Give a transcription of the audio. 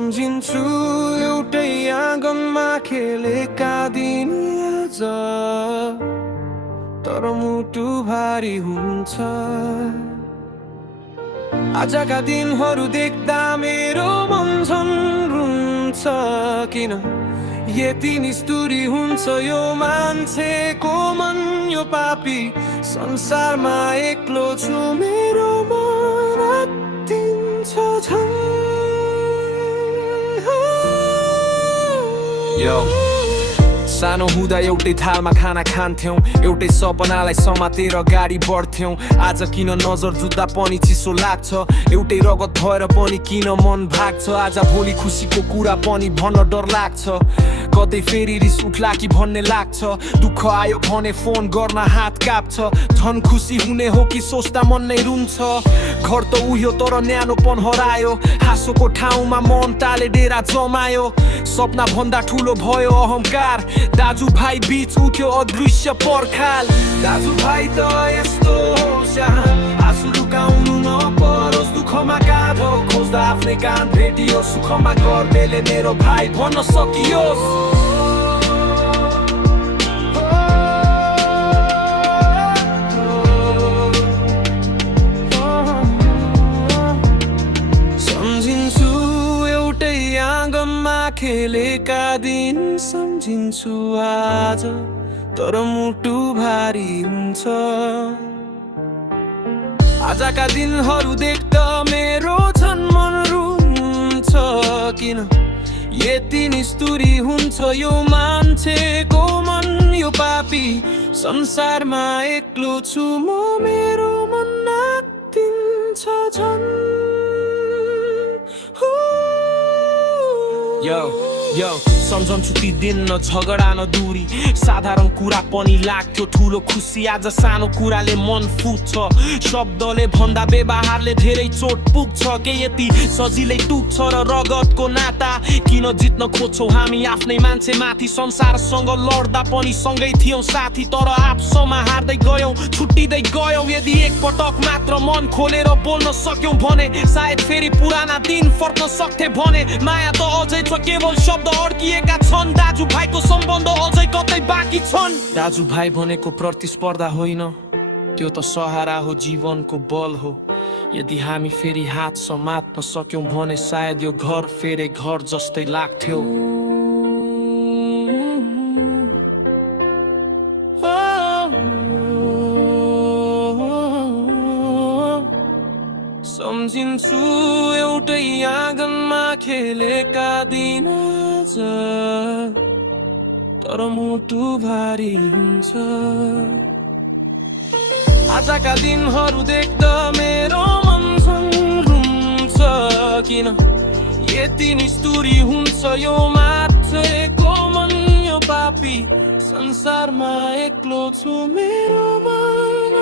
सम्झिन्छु एउटै आँगनमा खेलेका दिन आज, तर मुटु भारी हुन्छ। आजका दिनहरू देख्दा मेरो मन झन् रुन्छ। किन यति निष्ठुरी हुन्छ यो मान्छेको मन, यो पापी संसारमा एक्लो छु, मेरो मन अत्तिन्छ झन्। सानो हुँदा एउटै थालमा खाना खान्थ्यौं, एउटै सपनालाई समातेर गाडी बढ्थ्यौं। आज किन नजर जुत्दा पनि चिसो लाग्छ, एउटै रगत भएर पनि किन मन भाग्छ। आज भोलि खुसीको कुरा पनि भन्न डर लाग्छ, कतै फेरि रिस उठ्ला कि भन्ने लाग्छ। दुःख आयो भने फोन गर्न हात काप्छ, झन् खुसी हुने हो कि सोच्दा मन नै रुन्छ। घर त उयो तर न्यानोपन हरायो, हाँसोको ठाउँमा मन टाले डेरा जमायो। सपना भन्दा ठुलो भयो अहंकार, दाजुभाइ बीच उठ्यो अदृश्य पर्खाल। दाजुभाइ त यस्तो होस् आँसु लुकाउनु नपरोस्, दुःखमा काँधो खोज्दा आफ्नै कान भेटियो, सुखमा गर्नेले मेरो भाइ भन्न सकियोस्। सम्झिन्छु एउटै आँगनमा खेलेका दिन, सम्झिन्छु आज तर मुटु भारी हुन्छ। आजका दिनहरू देख्दा मेरो झन् मन रुन्छ। किन यति निष्ठुरी हुन्छ यो मान्छेको मन, यो पापी संसारमा एक्लो छु म, मेरो मन अत्तिन्छ झन्। सम्झन्छु ती दिन न झगडा न दूरी, साधारण कुरा पनि लाग्थ्यो ठुलो खुसी। आज सानो कुराले मन फुट्छ, शब्दले भन्दा व्यवहारले धेरै चोट पुग्छ। के यति सजिलै टुक्छ र रगतको नाता, किन जित्न खोज्छौ हामी आफ्नै मान्छे माथि। संसारसँग लड्दा पनि सँगै थियौं साथी, तर आपसमा हार्दै गयौं छुट्टिँदै गयौं। यदि एकपटक मात्र मन खोलेर बोल्न सक्यौं भने सायद फेरि पुराना दिन फर्कन सक्थे भने। माया त अझै छ, केवल शब्द अड्किएका छन्, दाजुभाइको सम्बन्ध अझै कतै बाँकी छन्। दाजुभाइ भनेको प्रतिस्पर्धा होइन, त्यो त सहारा हो, जीवनको बल हो। यदि हामी फेरि हात समात्न सक्यौं भने सायद यो घर फेरि घर जस्तै लाग्थ्यो। सम्झिन्छु एउटै आँगनमा खेलेका दिन आज, तर मुटु भारी हुन्छ। आजका दिनहरू देख्दा मेरो मन झन् रुन्छ। किन यति निष्ठुरी हुन्छ यो मान्छेको मन, यो पापी संसारमा एक्लो छु, मेरो मन